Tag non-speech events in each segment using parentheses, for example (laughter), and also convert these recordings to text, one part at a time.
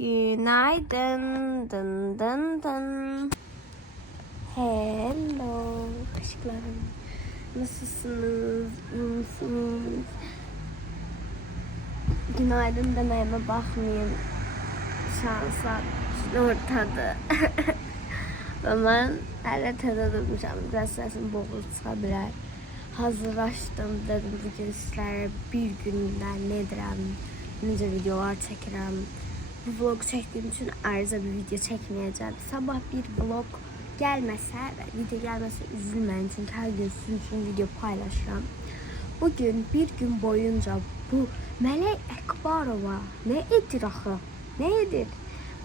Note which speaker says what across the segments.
Speaker 1: Günaydın. Dın dın dın. Hello. Aşklarım. Nasılsınız? İyi misiniz? Günaydın dememe bakmayın. Şanslar ortada. (laughs) ben hala tada durmuşam. Biraz sesim boğul çıxa bilər. Hazırlaşdım dedim bugün sizlərə bir gündən nedirəm, necə videolar çəkirəm. Vlog çəkdiyim üçün ayrıca bir video çəkməyəcəm. Sabah bir vlog və video gəlməsə üzülməyin çünki hər gün sizin üçün video paylaşıram. Bugün bir gün boyunca bu Melek Ekbarova ne edir axı? Ne edir?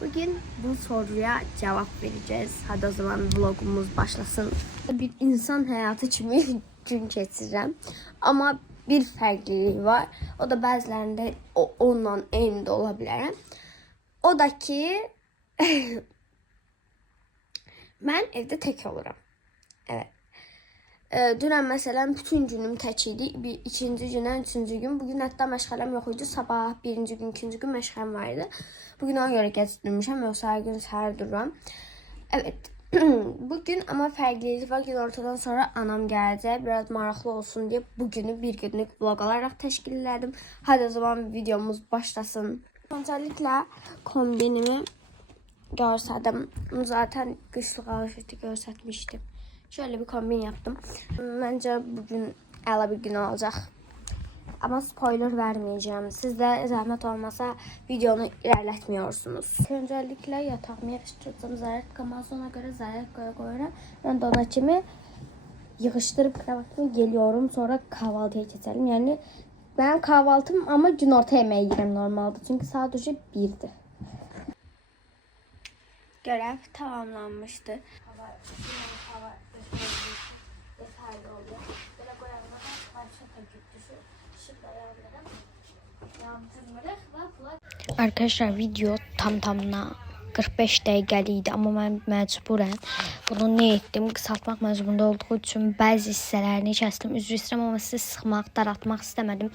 Speaker 1: Bugün bu soruya cevap vereceğiz. Hadi o zaman vlogumuz başlasın. Bir insan hayatı kimi (laughs) gün keçirəm. Amma bir fərqliliyi var. O da bəzilərində o onunla eyni də ola bilərəm. O da ki (laughs) mən evdə tək oluram. Evet. E, dünən məsələn bütün günüm tək idi. Bir ikinci gündən üçüncü gün. Bugün hətta məşğələm yox idi. Sabah birinci gün, ikinci gün məşğələm var idi. Bugün ona görə gecikdirmişəm. Yoxsa hər gün səhər dururam. Evet. (clears throat) Bugün ama fərqlilik var. Gün ortadan sonra anam gələcək. Biraz maraqlı olsun deyə bugünü bir günlük vlog olaraq təşkil elədim. Hadi o zaman videomuz başlasın. Öncelikle kombinimi görsədim. Zaten qışlıq alışverişi göstərmişdim. Şöyle bir kombin yaptım. Bence bugün əla bir gün olacak. Ama spoiler vermeyeceğim. Siz de zahmet olmasa videonu ilerletmiyorsunuz. Öncelikle yatağımı yakıştırdım. Zaret kamasına göre zaret göre göre. Ben donatçımı yığıştırıp kravatımı geliyorum. Sonra kahvaltıya geçelim. Yani ben kahvaltım ama gün orta yemeği yerim normalde. Çünkü saat üçü birdi. Görev tamamlanmıştı.
Speaker 2: Arkadaşlar video tam tamına 45 dəqiqəlik idi, amma mən məcburən bunu nə etdim? Qısaltmaq məcburunda olduğu üçün bəzi hissələrini kəsdim. Üzr istəyirəm, amma sizi sıxmaq, daraltmaq istəmədim.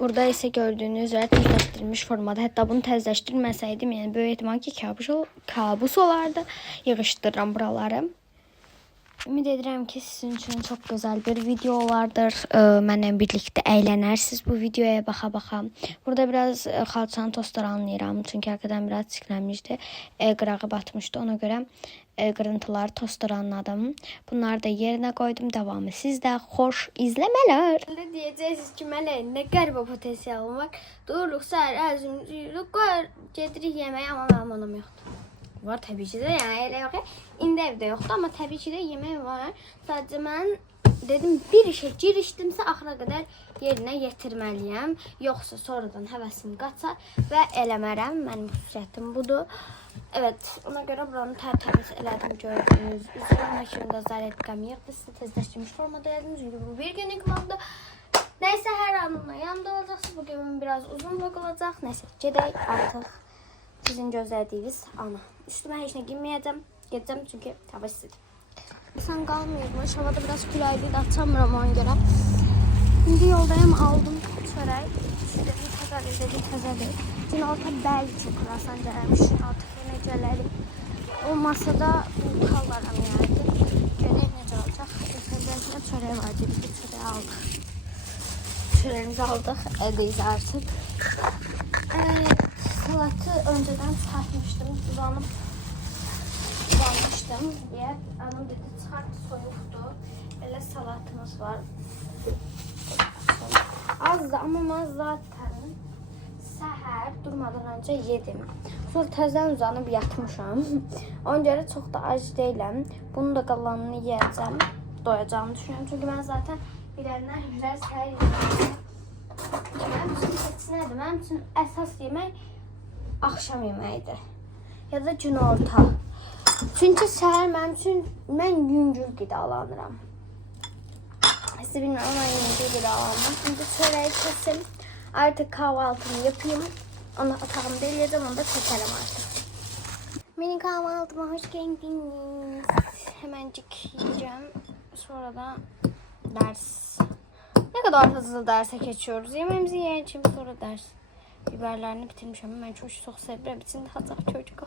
Speaker 2: Burada isə gördüyünüz üzrə təzləşdirilmiş formada. Hətta bunu təzləşdirməsəydim, yəni böyük ehtimal ki, kabus, kabus olardı. Yığışdırıram buraları. Ümid edirəm ki, sizin üçün çox gözəl bir video olardır. Mənlə birlikdə əylənərsiniz bu videoya baxa-baxa. Burada biraz xalçanı tostlar anlayıram, çünki arxadan biraz çiklənmişdi. E, qırağı batmışdı. Ona görə e, qırıntıları tostlar anladım. Bunları da yerinə qoydum. Davamı sizdə xoş izləmələr.
Speaker 1: Diyeceğiz ki meleğin ne garip potansiyelim var. Doğruluk səhər əzimcilik qoyur. Gedirik yeməyə amma mənim anam yoxdur. Var təbii ki də, yəni elə yox. ki, İndi evdə yoxdur, amma təbii ki də yemək var. Sadəcə mən dedim bir işə girişdimsə axıra qədər yerinə yetirməliyəm. Yoxsa sonradan həvəsim qaçar və eləmərəm. Mənim xüsusiyyətim budur. Evet, ona görə buranı tərtəmiz elədim gördüyünüz üzrə. Məşğulda zaretkam yığdı. Sizə tezləşdirilmiş formada yazdım. Çünki bu bir günlük vlogdur. Neyse her anına yanımda olacaksınız. Bugün biraz uzun vlog olacak. Neyse gedək artıq sizin gözlədiyiniz ana. Üstüme heç nə giyməyəcəm. Gedəcəm çünki hava istidir. Sen qalmıyordun. Havada biraz küləyliydi. Açamıram ona görə. İndi yoldayım aldım çörək. Dedim təzəli, dedim təzəli. Gün orta bəy çox rasan gəlmiş. Artıq yeməklərim. O masada bu kallaram yerdi. Görək necə olacaq. Efendiyesinde çörək var dedik. Çörəyi aldıq. Çörəyimizi aldıq. Evdeyiz artıq. Evet, salatı önceden sarmıştım. Uzanıp kullanmıştım diye. Anam dedi çıkart soyuktu. Böyle salatımız var. Azdı ama ben zaten səhər durmadan önce yedim. Sonra təzədən uzanıb yatmışam. Ona görə çox da ac deyiləm. Bunu da qalanını yeyəcəm. Doyacağımı düşünüyorum. Çünkü ben zaten biləndən biraz səhər yedim. Mənim üçün heç nədir? Mənim üçün əsas yemək axşam yeməyidir. Ya da gün orta. Çünki səhər mənim üçün mən yüngül qidalanıram. Sizi bilmirəm ama yüngül qidalanmam. Şimdi çöreği kesim. Artık kahvaltımı yapayım. Onu atağımda eləyəcəm, onu da çəkərəm artıq. Mini kahvaltıma hoş geldiniz. Hemencik yiyeceğim. Sonra da ders. Ne kadar hızlı derse geçiyoruz. Yemeğimizi yiyeceğim sonra ders.
Speaker 2: Biberlərini bitirmişəm. Mən çox çox sevirəm. İçində acaq çocuk.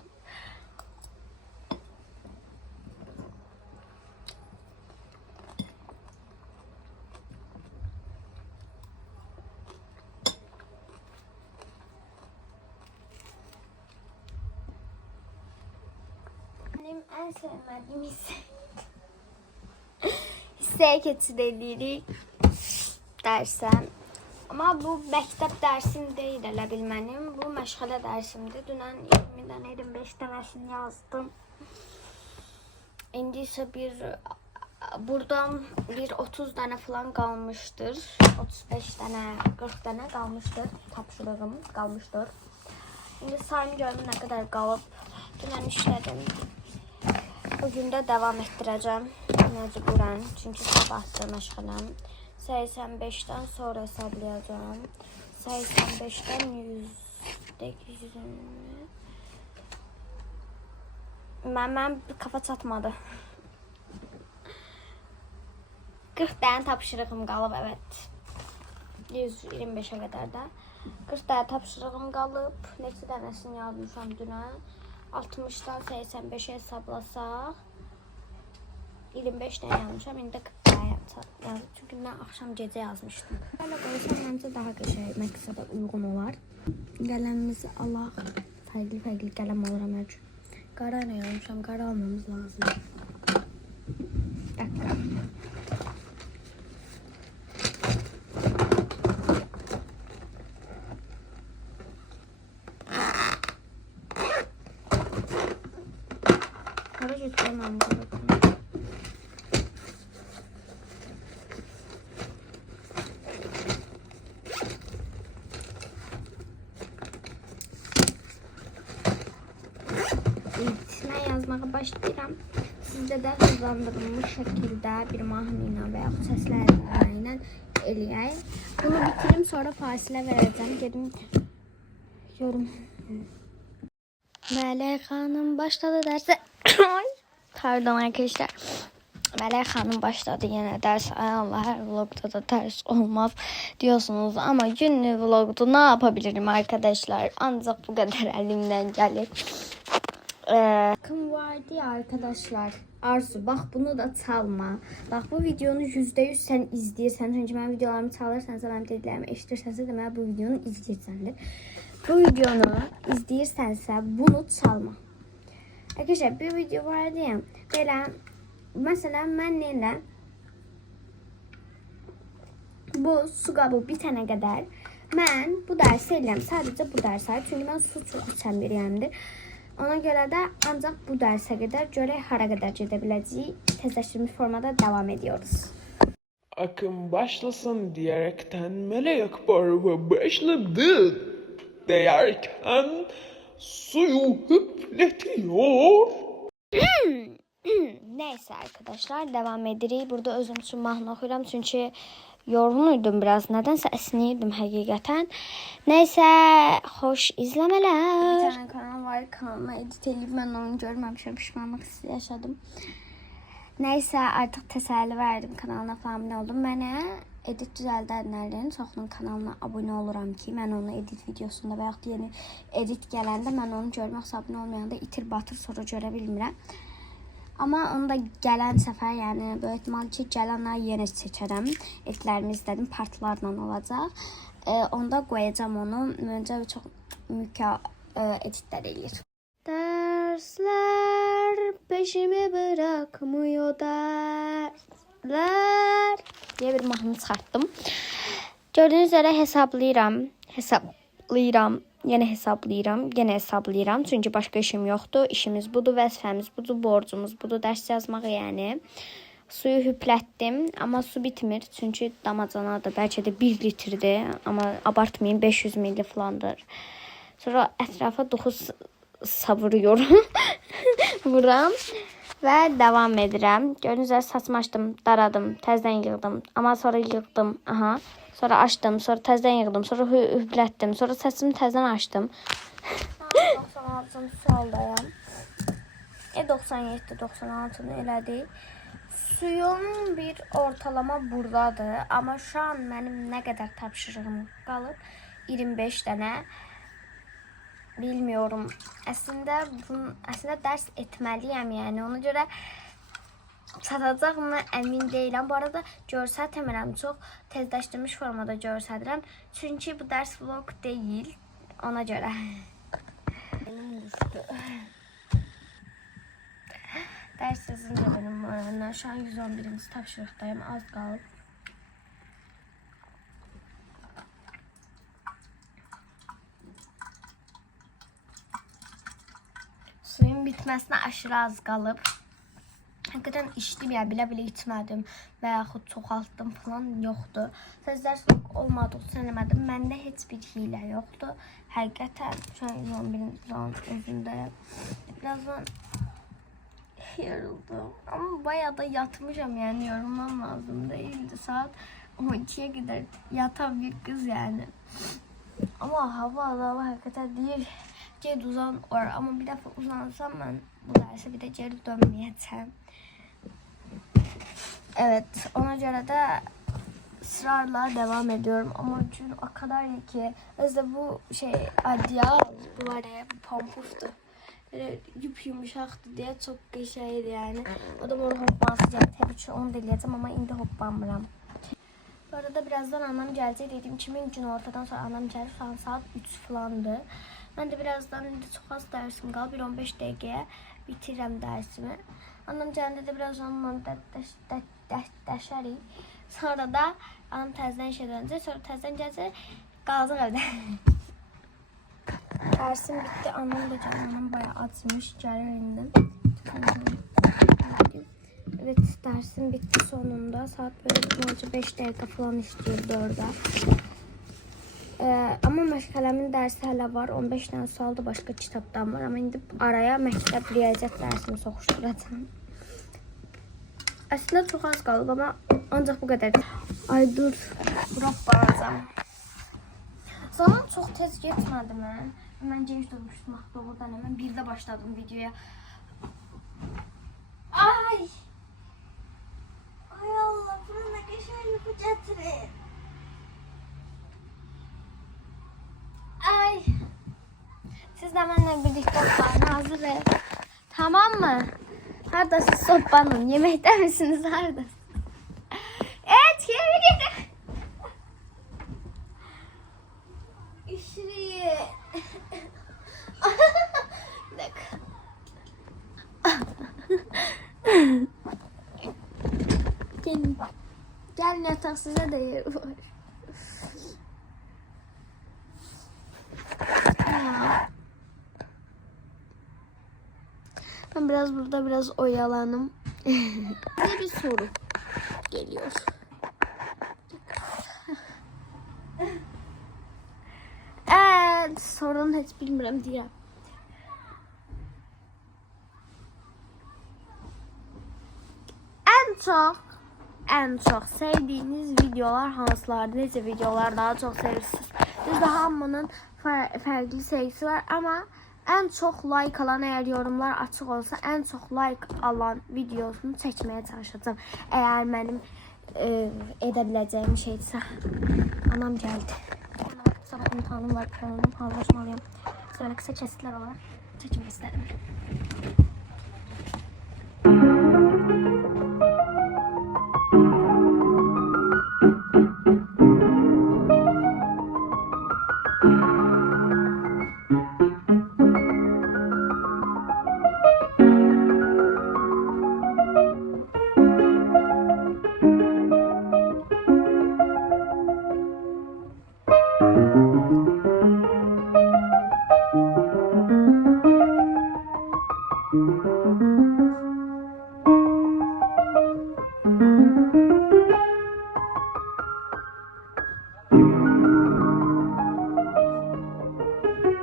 Speaker 1: Benim en sevmediğim hisse. (laughs) Hissəyə keçid edirik Amma bu məktəb dərsim deyil elə bil mənim. Bu məşğələ dərsimdir. Dünən 20 dənə 25 dənəsini yazdım. İndi isə bir buradan bir 30 dənə falan qalmışdır. 35 dənə, 40 dənə qalmışdır. Tapşırığım qalmışdır. İndi sayım görüm nə qədər qalıb. Dünən işlədim. Bugün də davam etdirəcəm məcburən. Çünki sabahdır məşğələm. 85-dən sonra hesablayacağam. 85-dən 100 100 Mən mən kafa çatmadı. 40 dənə tapşırığım qalıb, evet. 125-ə qədər də. 40 dənə tapşırığım qalıb. Neçə dənəsini yazmışam dünən. 60-dan 85-ə hesablasaq 25 dənə yazmışam. İndi 40 dənə yazdım. Çünki mən axşam gecə yazmışdım. Belə qoysam məncə daha qəşəng məqsədə uyğun olar. Qələmimizi alaq. Fərqli-fərqli qələm alıram hər gün. Qara ilə yazmışam. Qara almamız lazım. Dakika. Yazmağa başlayıram. Sizdə də hızlandırılmış şəkildə bir mahnı ilə və yaxud səslər ilə eləyək. Bunu bitirim, sonra fasilə verəcəm. Gedim yorum.
Speaker 2: Melek Hanım başladı derse. (coughs) Pardon arkadaşlar. Melek Hanım başladı yine ders. Ay Allah her vlogda da ters olmaz diyorsunuz. Ama günlük vlogda ne yapabilirim arkadaşlar? Ancak bu kadar elimden gelir. Ee,
Speaker 1: Bakın vardı ya arkadaşlar. Arzu bak bunu da çalma. Bak bu videonu %100 sen izleyirsən. Çünki mən videolarımı çalırsansa, mənim dediklərimi eşitirsənsə, deməli bu videonu izləyirsəndir. Bu videonu izləyirsənsə, bunu çalma. Arkadaşlar bir video vardı ya. Belə məsələn mən nə bu su qabı bitənə qədər mən bu dərsi eləyəm. Sadəcə bu dərsə. Çünki mən su çox içən biriyəmdir. Ona görə də ancaq bu dərsə qədər görək hara qədər gedə biləcəyik. Tezləşdirilmiş formada davam ediyoruz.
Speaker 3: Akım başlasın diyerekten melek barba başladı derken suyu hüpletiyor.
Speaker 2: Neyse arkadaşlar devam edirik. Burada özüm üçün mahnı oxuyuram çünki yorğunuydum biraz. Nədənsə əsniyirdim həqiqətən. Neysə, xoş
Speaker 1: Bir
Speaker 2: izləmələr.
Speaker 1: tane kanal var. Kanalıma edit edip ben onu görmemişim. Pişmanlık hissi yaşadım. Neyse artık teselli verdim. Kanalına falan oldum. Mənə edit düzəldənlərin çoxunun kanalına abone oluram ki, mən onu edit videosunda və yaxud yeni edit gələndə mən onu görmək abunə olmayanda itir batır sonra görə bilmirəm. Amma onu da gələn səfər, yəni böyük ehtimal ki, gələn ay yenə çəkərəm. Etlərimi izlədim, partlarla olacaq. E, onda qoyacağam onu. Məncə çox mükə e, editlər eləyir.
Speaker 2: Dersler peşimi bırakmıyor dersler diye bir mahnı çıxartdım. Gördüğünüz üzere hesaplayıram. Hesaplayıram. Yine hesaplayıram. Yine hesaplayıram. Çünkü başka işim yoktu. İşimiz budur, vəzifəmiz budur, borcumuz budur, dərs yazmaq yəni. Suyu hüplətdim, amma su bitmir. Çünki damacana da bəlkə də 1 litrdir, amma abartmayın 500 ml falandır. Sonra ətrafa duxu s- savuruyorum. (laughs) Vuram və davam edirəm. Gördüyünüz üzere saçımı açdım, daradım, təzədən yığdım. Amma sonra yığdım. Aha. Sonra açdım, sonra təzədən yığdım, sonra hü- hüplətdim, sonra saçımı təzədən açdım.
Speaker 1: 96 sualdayam. E 97 96-nı elədik. Suyun bir ortalama burdadır. Amma şu an mənim nə qədər tapşırığım qalıb? 25 dənə. bilmiyorum. Aslında bunun aslında ders etmeliyim yani. Ona göre çatacaq mı əmin deyiləm. Bu arada görsətmirəm. Çox tezləşdirilmiş formada göstərirəm. Çünki bu dərs vlog deyil. Ona görə. Ders yazınca benim moralimden. Şu an 111. tapşırıqdayım. Az qalıb. Suyun bitməsinə aşırı az qalıb. Hakikaten içtim ya bile bile içmedim və yaxud çoxaltdım falan yoxdur. Sözlər soğuk olmadıqca eləmədim. Məndə heç bir hilə yoxdur. Həqiqətən şu an 11-ci zaman özündəyim. Birazdan yoruldum. Ama bayağı da yatmışım yani yorulmam lazım değildi. Saat 12'ye kadar yatan bir kız yani. Ama hava hava hakikaten değil. Geri uzan or ama bir defa uzansam ben bu derse bir de geri dönmeyeceğim. Evet ona göre de ısrarla devam ediyorum ama gün o kadar iyi ki özde bu şey adyal bu var ya pampuftu. Böyle yup yumuşaktı diye çok şeydi yani. O da onu hoppansayacak. Tabii ki onu deleyeceğim ama indi hoppanmıram. Bu arada birazdan annem gelecek dediğim kimin gün ortadan sonra annem gelir şu an saat 3 falandı. Ben de birazdan indi çok az dersim kaldı. Bir 15 dakikaya bitiririm dersimi. Annem gelince de biraz onunla dəşərik. Sonra da annem təzdən işə dönəcək. Sonra təzdən gələcək. Qalacaq evdə. (laughs) Dersim bitti. Annem de canım bayağı açmış. Gəlir elinden. Evet dersim bitti sonunda. Saat böyle önce 5 dakika falan işliyor 4'e. Ee, ama məşğələmin dərsi hələ var. 15 dənə sual da başqa kitabdan var. Amma indi araya məktəb riyaziyyat dərsini soxuşduracağam. Əslində çox az qalıb amma ancaq bu qədər. Ay dur. Bura bağlayacağım. Zaman çox tez mən. Mən geniş durmuşdum axı buradan hemen birdə başladım videoya. Ay! Ay Allah, bunu ne geçer getirin. Ay! Siz de benimle birlikte olun. Hazırız. Tamam mı? Haradasınız sopanın? Yemekte misiniz? Haradasınız? Evet, yemek yedim. (laughs) Dakika. (laughs) Gelin. Gelin yatak size de yer var. Ya. Ben biraz burada biraz oyalanım. (laughs) Bir soru geliyor. Evet, sorun hiç bilmiyorum diye. En çok en çok sevdiğiniz videolar hansılardı? Nece videolar daha çok sevirsiniz? Bizde hamının fa- farklı sayısı var ama en çok like alan eğer yorumlar açık olsa en çok like alan videosunu çekmeye çalışacağım. Eğer benim e, edebileceğim şeyse. Anam geldi. Sabah imtihanım var. Planım hazırlamalıyım. Sonra kısa kesitler olarak çekmek istedim.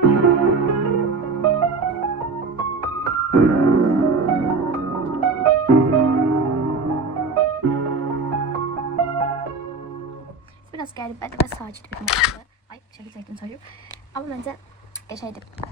Speaker 1: Biraz qəribə və sakit bir maçdır. Ay, şəkil çəkdim sorry. Amma məncə qəşəngdir.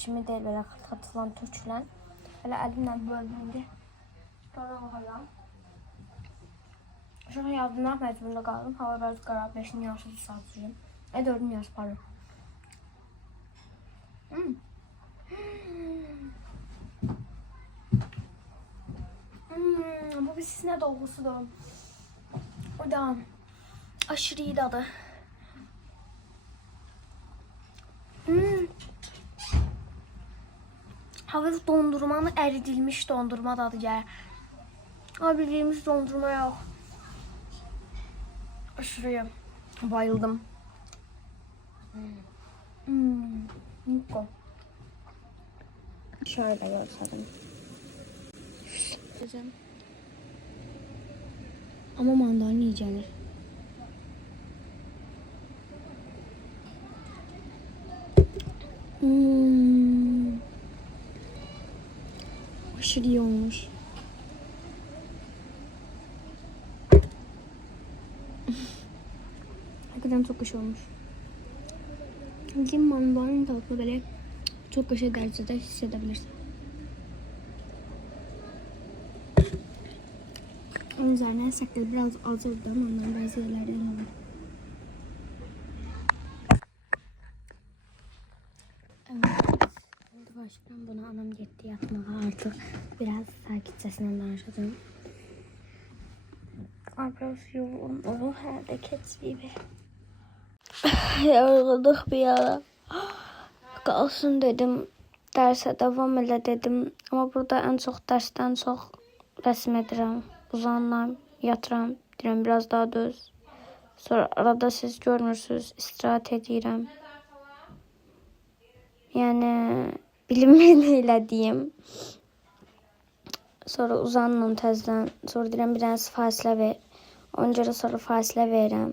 Speaker 1: Kimi deyil, belə xırtılan, tökülən. Belə əlimlə bölündü. Sonra bakalım. Şu an yazdırmaq məcburunda qaldım. Hava biraz 5-in yarısı saat sürüyorum. E 4-ün yarısı pardon. Hmm. Hmm, bu bir sisine dolgusudur. O da aşırı iyi tadı. Hmm. Hafif dondurmanın eridilmiş dondurma tadı gəlir. Ama bildiğimiz dondurma yok. Aşırı bayıldım. Hmm. Niko. Şöyle göstereyim. Ama mandalina gelir. Hmm. Aşırı iyi olmuş. Hakikaten çok hoş olmuş. Bildiğin mandalina tatlı böyle çok hoş derecede hissedebilirsin. Onun üzerine saklı biraz azaldı ama ondan bazı yerlerden aldım. Evet. Başlayalım. Buna anam gitti yatmağa artık. Biraz sakitçesinden danışacağım. Biraz yoğun olur hareket gibi. (sighs) Yorulduk bir ara. (gasps) Kalsın dedim. Derse devam elə dedim. Ama burada en çok dersten çok resim edirəm. Uzanıram, yatıram. Deyirəm biraz daha düz. Sonra arada siz görmürsünüz. istirahat edirəm. Yəni bilinmeli elə deyim. Sonra uzanıram təzədən. Sonra deyirəm bir dənə fasilə ver. Ona görə sonra fasilə verirəm.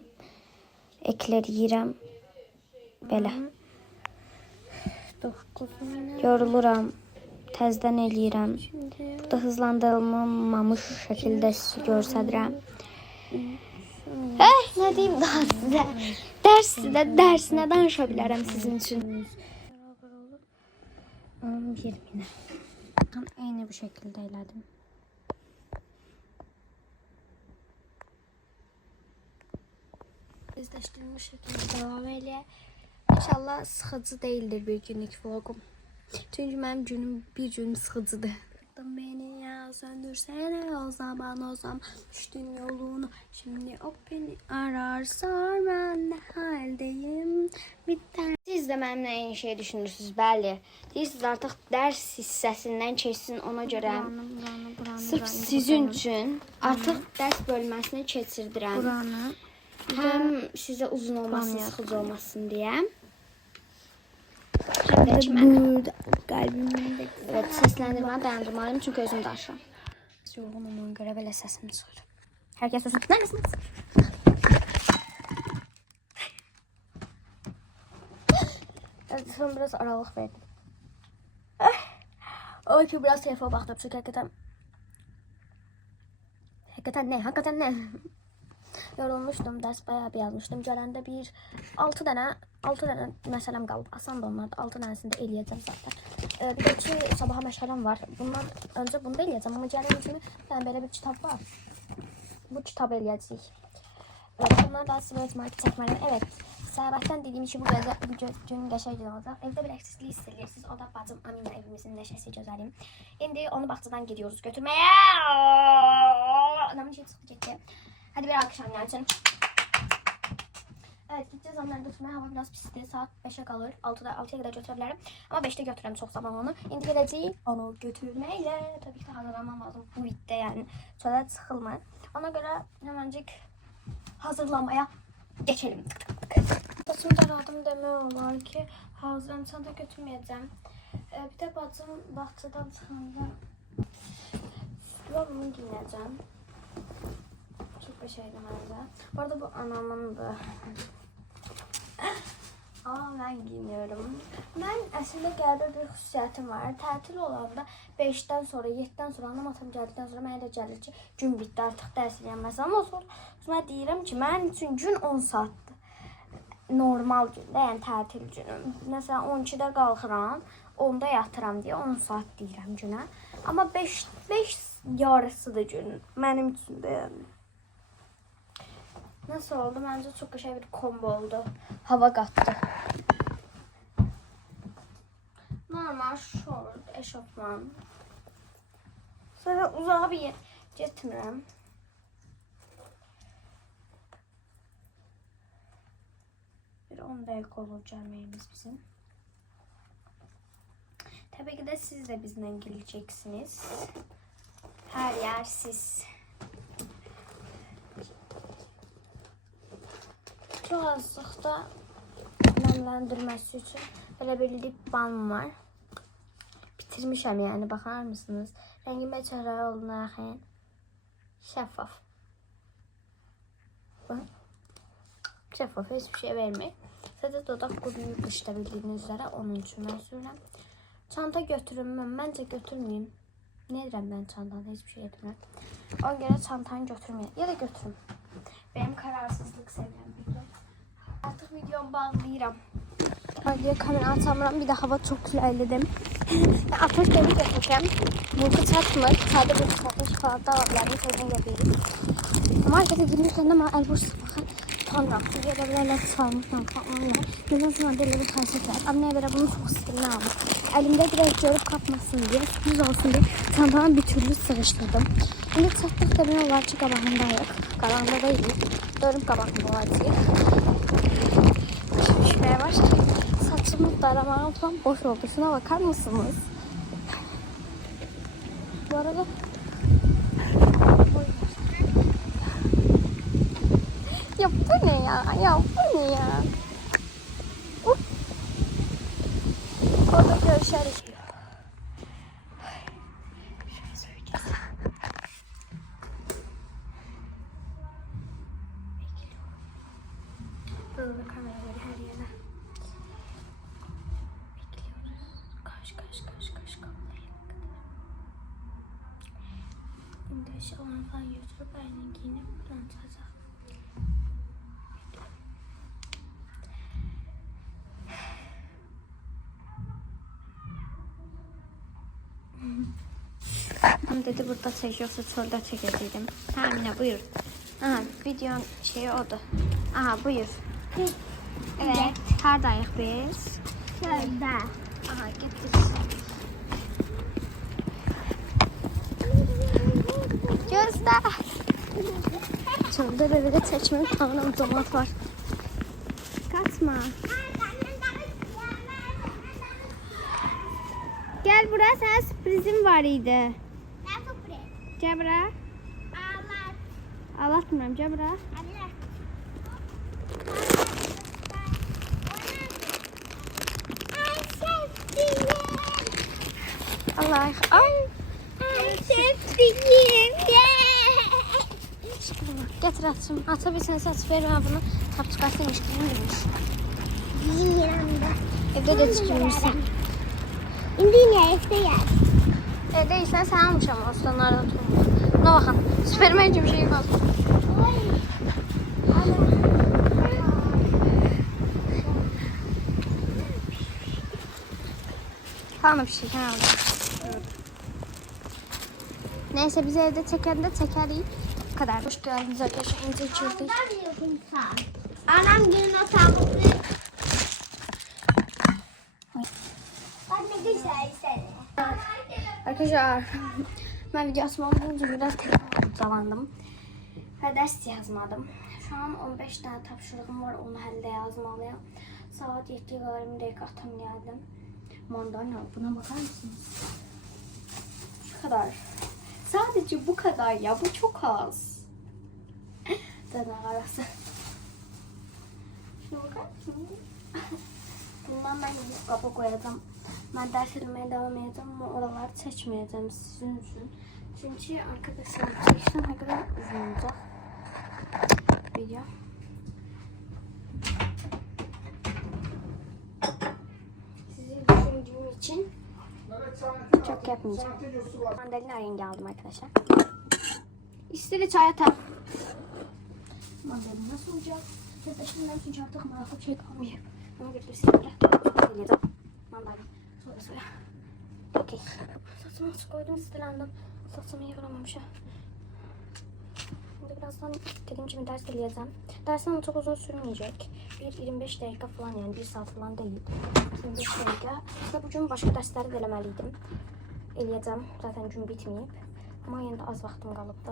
Speaker 1: Eklər yeyirəm. Belə. Yoruluram. Təzədən eləyirəm. Burada hızlandırılmamış şəkildə sizi göstərirəm. Hey, nə deyim daha sizə? Dərsdə dərsinə danışa bilərəm sizin üçün. Bir minə. Tam eyni bu şəkildə elədim. Düzləşdirilmiş şəkildə davam elə. İnşallah sıxıcı değildir bir günlük vlogum. Çünkü benim günüm bir gün sıkıcıdır. Beni ya söndürsene o zaman o zaman düştün yolunu Şimdi o beni arar sor ben ne haldeyim Biter. Siz de benimle aynı şey düşünürsünüz bəli. Deyirsiniz artıq dərs hissəsindən keçsin ona görə. Sırf sizin üçün artıq dərs bölməsini keçirdirəm.
Speaker 2: Buranı.
Speaker 1: Hem size uzun olmasın, sıkıcı olmasın diye. De çimen.
Speaker 2: Burada kalbimin
Speaker 1: Evet, seslendirməni dayandırmalıyım çünkü özüm danışıram. Yorğunum ona görə belə səsim çıxır. Hər kəs səsin. Nəresiniz? Evet, son biraz aralıq verdim. O ki biraz telefona baxdım çünki həqiqətən Hakikaten ne? Hakikaten ne? Yorulmuştum. Ders bayağı bir yazmıştım. Gələndə bir 6 dənə 6 dənə məsələm qalıb. Asan da onlardı. 6 dənəsini də eləyəcəm zaten. Ee, bir də ki sabaha məşğələm var. Bundan öncə bunu da eləyəcəm. Amma gələn kimi yəni belə bir kitab var. Bu kitabı eləyəcəyik. Evet, bunlar da sizə market çəkməliyəm. Evet. Səbəbdən dediyim ki, bu gö- gün gün olacaq. Evdə bir əksizlik hiss edirsiniz. O da bacım Amina evimizin neşəsi gözəlim. İndi onu bağçadan gidiyoruz götürmeye. Adamın şey çıktı gitti. Hadi bir alkış anne. Evet gideceğiz onları götürmeye. Hava biraz pisti. Saat 5'e kalır. 6'da 6'ya kadar götürebilirim. Ama 5'te götürürüm çok zaman onu. İndi onu götürmeyle. Tabii ki hazırlanmam lazım bu videoda yani. Şöyle sıkılmayın. Ona göre hemencik hazırlamaya geçelim. Saçımı daraldım deme olar ki hazırım çanta götürmeyeceğim. Ee, bir de bacım bahçeden çıkanda ben bunu giyineceğim. Çok bir şeydi bence. Bu arada bu anamındı. Ama ben giyiniyorum. Ben aslında gəldə bir xüsusiyyətim var. Tətil olanda 5-dən sonra, 7-dən sonra anam atam gəldikdən sonra mənə də gəlir ki, gün bitdi, artıq dərs eləyəməz. Amma sonra sonra deyirəm ki, mənim üçün gün 10 saatdır. normal gündə, yəni tətil günüm. Məsələn 12-də qalxıram, 10-da yatıram deyə 10 saat deyirəm günə. Amma 5 5 yarısıdır gün mənim üçün də yəni. Nasıl oldu? Bence çok güzel bir combo oldu. Hava kattı. Normal short, eşofman. Sonra uzağa bir getmirəm. Bir 10 dəqiqə olur gəlməyimiz bizim. Tabii ki de siz de bizimle geleceksiniz. Her yer siz. Çok azlıqda nemləndirməsi üçün belə bir lip balm var. Bitirmişəm yəni baxar mısınız? Rəngimə çərə oluna yaxın. Şəffaf. Şəffaf heç bir şey vermir. Sadəcə dodaq quruyub işte bildiyiniz üzrə onun üçün mən. Çanta götürünməm. Məncə götürməyim. Ne edirəm mən çantada heç bir şey etmirəm. Ona görə çantanı götürməyəm. Ya da götürüm. Benim kararsızlık seviyem bir Artık videomu bağlayıram. Radyo kamera atamıram. Bir de hava çok küləklidir. (laughs) Atmış demir götürürəm. Bulku çatmır. Sadece bir satış falan da alabilirim. Sözünü yapayım. Markete girmişken de ben elboş bakın. Sonra böyle sarmışlar falan. Neden sonra böyle bir karşı var. Anne böyle bunu çok sıkıntı aldım. Elimde direkt görüp kapmasın diye, sürpriz olsun diye çantama bir türlü sıkıştırdım. Şimdi çattık da var ki kabağında yok. Kabağında değil. Dönüp kabağında var Şuraya var. Saçımı daramağım falan boş oldu. Şuna bakar mısınız? Bu arada Ya bu ne ya? Ya bu ne ya? Tam dedi burada çekiyorsa çölde çekecektim. Ha Mine buyur. Aha videonun şeyi odur. Aha buyur. Evet. Hardayıq biz? Çölde. Aha getir. Gözde. Çölde böyle seçmenin tamamen domat var. Kaçma. Gel buraya sana sürprizim var idi. Gel buraya. Ağlatmıyorum gel buraya. Allah. Ay. Getir atım. Ata bir sen saç verme bunu. Tap çıkartıymış gibi miymiş? Evde de çıkıyormuşsun.
Speaker 4: İndi neresi yer?
Speaker 1: Evdeysen sen almışam aslanlardan tutmuş. Buna bakın. Süpermen gibi bir şey var. Tamam bir şey tamam. Neyse biz evde çeken de çekeriz. Bu kadar. Hoş geldiniz arkadaşlar. İnce çözdük.
Speaker 4: Anam günün o tavuklu. Bak ne güzel seni.
Speaker 1: Arkadaşlar ben video atmam olunca biraz zamandım. Ve ders yazmadım. Şu an 15 tane tapşırığım var. Onu halde yazmalıyım. Saat 7'ye kadar bir dakika atam geldim. Mandalina buna bakar mısınız? Şu kadar. Sadece bu kadar ya. Bu çok az. (laughs) Dana arası. Şuna bakar mısınız? (laughs) Bundan ben bu kaba koyacağım. Ben ders edilmeye devam edeceğim ama oraları seçmeyeceğim sizin için. Çünkü arkadaşlar çekişten ne kadar uzun olacak video. Sizi düşündüğüm için çok yapmayacağım. Mandalina rengi aldım arkadaşlar. İstedi çay atar. Mandalina nasıl olacak? Sesleştirmem çünkü artık maraqlı bir şey qalmayıb. Ona görə bir sonra. Okey. Saçımı açıq koydum, istilandım. Saçımı yığılamamışam. Şimdi birazdan dediğim gibi ders eləyəcəm. Dersim ama çok uzun sürmeyecek. Bir 25 dakika falan yani bir saat falan değil. 25 dakika. Ve bugün başka dersleri de eləməliydim. Eləyəcəm. Zaten gün bitmeyip. Ama yine de az vaktim kalıbdı.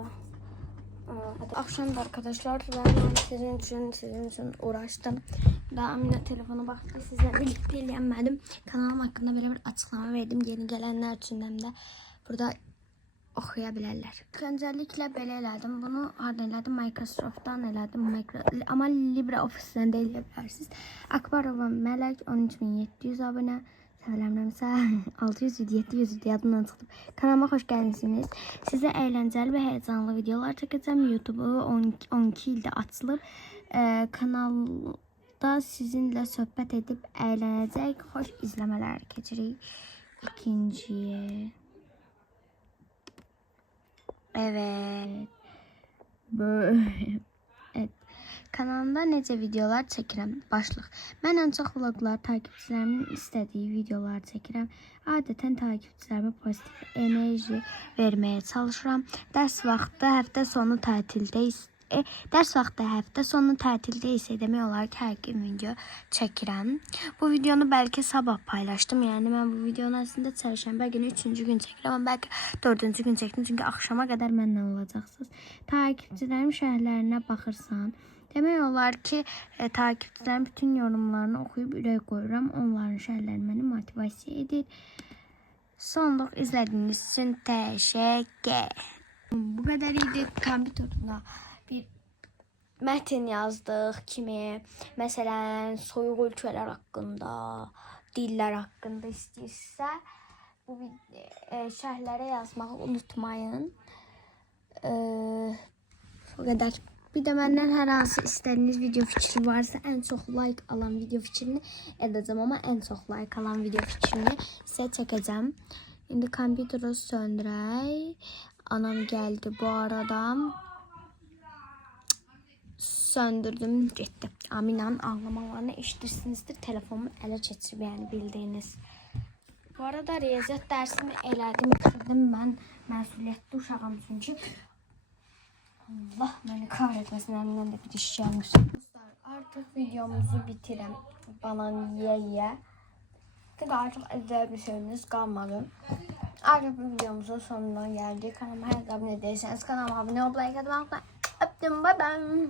Speaker 1: Akşam da arkadaşlar ben sizin için sizin için uğraştım. Daha Amina telefona baktı. Sizle birlikte eləyənmədim. Kanalım hakkında böyle bir açıklama verdim. Yeni gelenler için hem de burada oxuya bilərlər. Öncəliklə belə elədim. Bunu hardan elədim? Microsoft-dan elədim. Micro amma LibreOffice-dən də eləyə bilərsiniz. Akbarova Mələk 13700 abunə. Səhvləmirəmsə 600 idi, 700 idi yadımdan çıxdı. Kanalıma xoş gəlmisiniz. Sizə əyləncəli və həyəcanlı videolar çəkəcəm. YouTube-u 12, 12 ildə açılıb. Ee, kanalda sizinlə söhbət edib əylənəcək, xoş izləmələr keçirik. İkinciyə. Evet. Böyle. Evet. Kanalımda necə videolar çəkirəm? Başlıq. Mən ən çox vloqlar takipçilərimin istədiyi videolar çəkirəm. Adətən takipçilərimə pozitiv enerji verməyə çalışıram. Dərs vaxtı həftə sonu tətildə is- e, dərs vaxtı həftə sonu tətildə isə demək olar ki, hər gün video çəkirəm. Bu videonu bəlkə sabah paylaşdım. Yəni mən bu videonu əslində çərşənbə günü 3-cü gün çəkirəm, amma bəlkə 4-cü gün çəkdim çünki axşama qədər mənlə olacaqsınız. Takipçilərim şərhlərinə baxırsan, demək olar ki, e, takipçilərim bütün yorumlarını oxuyub ürək qoyuram. Onların şərhləri məni motivasiya edir. Sonluq izlədiyiniz üçün təşəkkür. Bu qədər idi kompüterdə bir metin yazdıq kimi, məsələn, soyuq ölkələr haqqında, dillər haqqında istəyirsə, bu e, şərhlərə yazmağı unutmayın. E, qədər. Bir də məndən hər hansı istədiyiniz video fikri varsa, ən çox like alan video fikrini edəcəm, amma ən çox like alan video fikrini sizə çəkəcəm. İndi kompüteri söndürək. Anam gəldi bu arada söndürdüm getdi. Amina'nın ağlamalarını eşitirsinizdir. Telefonumu ələ keçirib yəni bildiyiniz. Bu arada riyaziyyat dərsini elədim, bitirdim. Mən məsuliyyətli uşağam çünki Allah məni kahretmesin əlimdən də bir iş gəlmiş. Dostlar, artıq videomuzu bitirəm. Banan yeyə. Çünki artıq edəcək bir şeyimiz qalmadı. Artıq bu videomuzun sonuna gəldik. Kanalıma hər abunə değilseniz kanalıma abunə olmayı, unutmayın. Öptüm, bye.